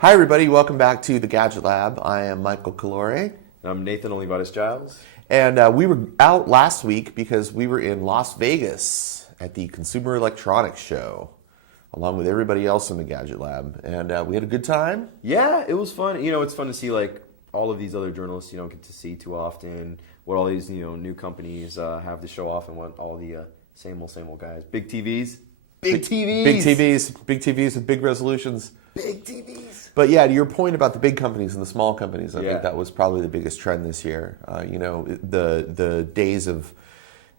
Hi, everybody. Welcome back to the Gadget Lab. I am Michael Calore. I'm Nathan Olivares-Giles. And we were out last week because we were in Las Vegas at the Consumer Electronics Show, along with everybody else in the Gadget Lab. And we had a good time. Yeah, it was fun. You know, it's fun to see like all of these other journalists you don't get to see too often. What all these new companies have to show off, and what all the same old guys. Big TVs. Big TVs with big resolutions. Big TVs. But yeah, to your point about the big companies and the small companies, I think that was probably the biggest trend this year. The days of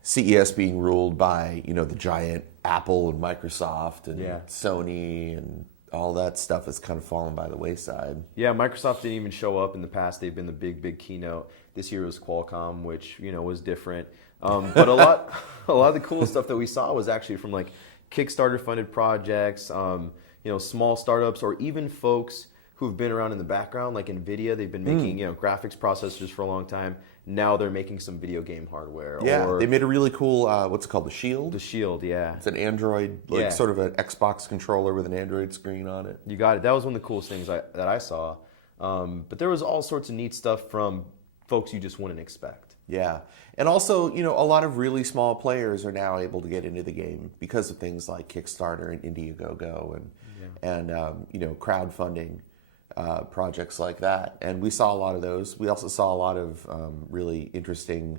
CES being ruled by, the giant Apple and Microsoft and Sony and all that stuff has kind of fallen by the wayside. Yeah, Microsoft didn't even show up in the past. They've been the big keynote. This year was Qualcomm, which, was different. But a lot of the cool stuff that we saw was actually from like Kickstarter funded projects, small startups, or even folks who've been around in the background, like NVIDIA. They've been making, graphics processors for a long time. Now they're making some video game hardware. Yeah, they made a really cool, what's it called, the Shield? The Shield, yeah. It's an Android, sort of an Xbox controller with an Android screen on it. You got it. That was one of the coolest things that I saw. But there was all sorts of neat stuff from folks you just wouldn't expect. Yeah. And also, a lot of really small players are now able to get into the game because of things like Kickstarter and Indiegogo and crowdfunding projects like that. And we saw a lot of those. We also saw a lot of really interesting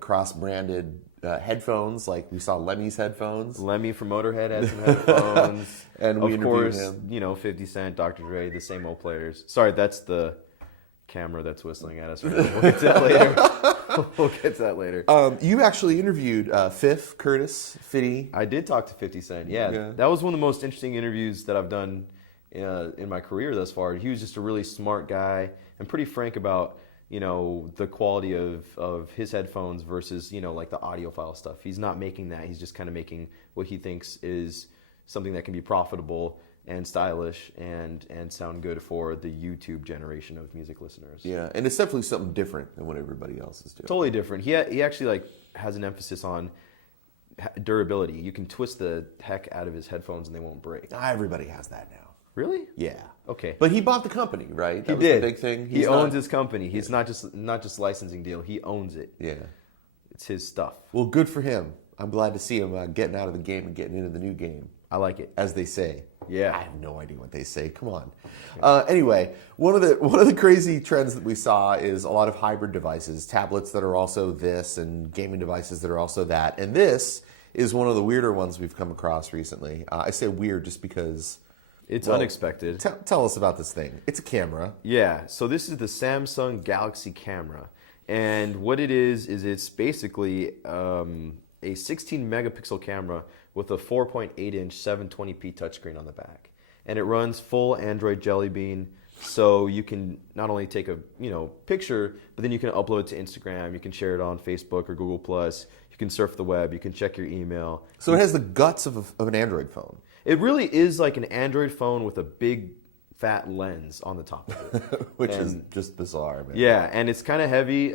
cross-branded headphones. Like we saw Lemmy's headphones. Lemmy from Motorhead had some headphones. And we of course, him. 50 Cent, Dr. Dre, the same old players. Sorry, that's the camera that's whistling at us right now. We'll get to that later. We'll get to that later. You actually interviewed Curtis Fitty. I did talk to 50 Cent. Yeah, that was one of the most interesting interviews that I've done in my career thus far. He was just a really smart guy and pretty frank about the quality of his headphones versus like the audiophile stuff. He's not making that. He's just kind of making what he thinks is something that can be profitable and stylish and sound good for the YouTube generation of music listeners. Yeah, and it's definitely something different than what everybody else is doing. Totally different. He actually has an emphasis on durability. You can twist the heck out of his headphones and they won't break. Everybody has that now. Really? Yeah. Okay. But he bought the company, right? That was the big thing. He owns his company. He's not just licensing deal. He owns it. Yeah. It's his stuff. Well, good for him. I'm glad to see him getting out of the game and getting into the new game. I like it. As they say. Yeah. I have no idea what they say. Come on. Anyway, one of the crazy trends that we saw is a lot of hybrid devices, tablets that are also this and gaming devices that are also that. And this is one of the weirder ones we've come across recently. I say weird just because it's unexpected. Tell us about this thing. It's a camera. Yeah. So this is the Samsung Galaxy camera. And what it is it's basically a 16 megapixel camera with a 4.8 inch 720p touchscreen on the back. And it runs full Android Jelly Bean, so you can not only take a picture, but then you can upload it to Instagram, you can share it on Facebook or Google+, you can surf the web, you can check your email. So it has the guts of an Android phone. It really is like an Android phone with a big fat lens on the top of it. Which is just bizarre, man. Yeah, and it's kind of heavy,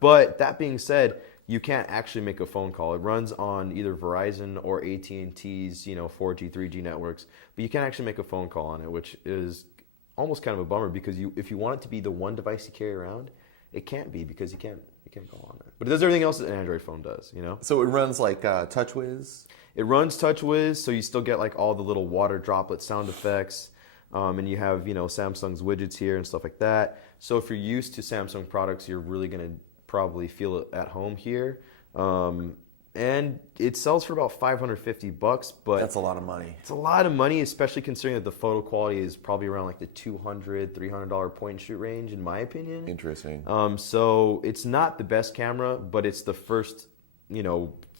but that being said, you can't actually make a phone call. It runs on either Verizon or AT&T's, 4G, 3G networks, but you can't actually make a phone call on it, which is almost kind of a bummer because if you want it to be the one device you carry around, it can't be because you can't call on it. But it does everything else that an Android phone does, So it runs like TouchWiz? It runs TouchWiz, so you still get like all the little water droplet sound effects, and you have Samsung's widgets here and stuff like that. So if you're used to Samsung products, you're really going to probably feel it at home here. And it sells for about $550, but that's a lot of money. It's a lot of money, especially considering that the photo quality is probably around like the $200, $300 point and shoot range, in my opinion. Interesting. So it's not the best camera, but it's the first,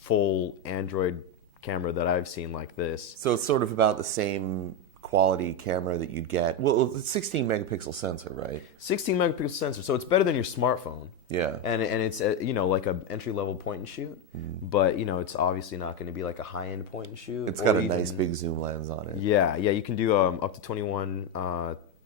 full Android camera that I've seen like this. So it's sort of about the same quality camera that you'd get. Well, it's 16 megapixel sensor, right? 16 megapixel sensor, so it's better than your smartphone. Yeah. And it's like a entry level point and shoot, but it's obviously not going to be like a high end point and shoot. It's got a nice big zoom lens on it. Yeah, you can do up to 21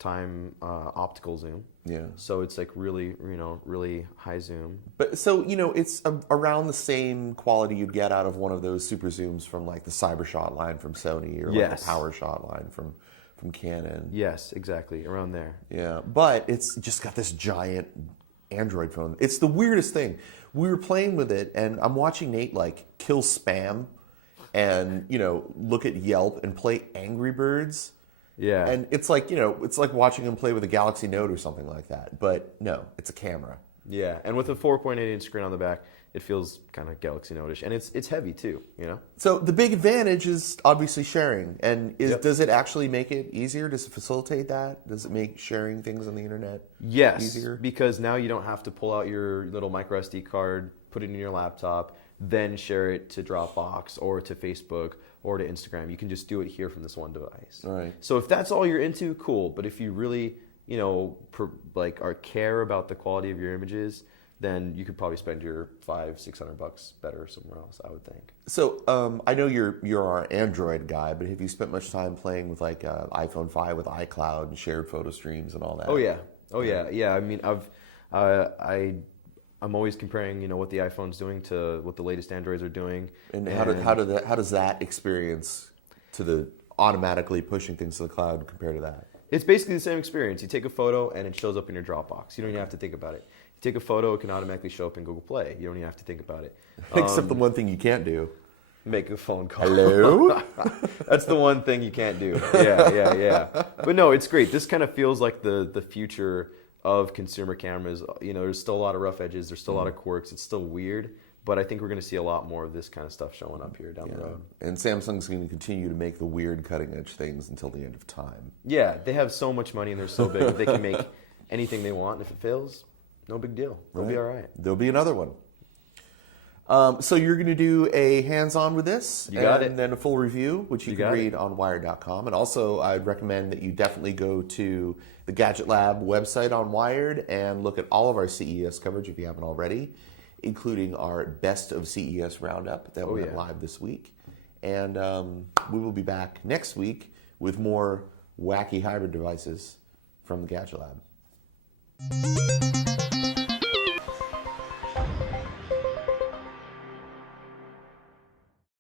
time optical zoom. Yeah. So it's like really, really high zoom. But so, it's around the same quality you'd get out of one of those super zooms from like the CyberShot line from Sony or like the PowerShot line from from Canon. Yes, exactly, around there. Yeah, but it's just got this giant Android phone. It's the weirdest thing. We were playing with it, and I'm watching Nate like kill spam, and look at Yelp and play Angry Birds. Yeah, and it's like it's like watching him play with a Galaxy Note or something like that. But no, it's a camera. Yeah, and with a 4.8-inch screen on the back, it feels kind of Galaxy Note-ish, and it's heavy too. So the big advantage is obviously sharing, and does it actually make it easier? Does it facilitate that? Does it make sharing things on the internet easier? Because now you don't have to pull out your little micro SD card, put it in your laptop, then share it to Dropbox or to Facebook or to Instagram. You can just do it here from this one device. All right. So if that's all you're into, cool. But if you really, care about the quality of your images, then you could probably spend your $500-600 better somewhere else, I would think. So I know you're our Android guy, but have you spent much time playing with like iPhone 5 with iCloud and shared photo streams and all that? Oh yeah. I mean, I'm always comparing, what the iPhone's doing to what the latest Androids are doing. And how does that experience to the automatically pushing things to the cloud compare to that? It's basically the same experience. You take a photo and it shows up in your Dropbox. You don't even have to think about it. You take a photo, it can automatically show up in Google Play. You don't even have to think about it. Except the one thing you can't do. Make a phone call. Hello? That's the one thing you can't do. Yeah. But no, it's great. This kind of feels like the future of consumer cameras. There's still a lot of rough edges. There's still a lot of quirks. It's still weird. But I think we're going to see a lot more of this kind of stuff showing up here down the road. And Samsung's going to continue to make the weird cutting-edge things until the end of time. Yeah, they have so much money and they're so big that they can make anything they want. And if it fails, no big deal. They'll be all right. There'll be another one. So you're going to do a hands-on with this, and then a full review, which you can read on Wired.com. And also, I'd recommend that you definitely go to the Gadget Lab website on Wired and look at all of our CES coverage if you haven't already, including our Best of CES Roundup that went live this week. And we will be back next week with more wacky hybrid devices from the Gadget Lab.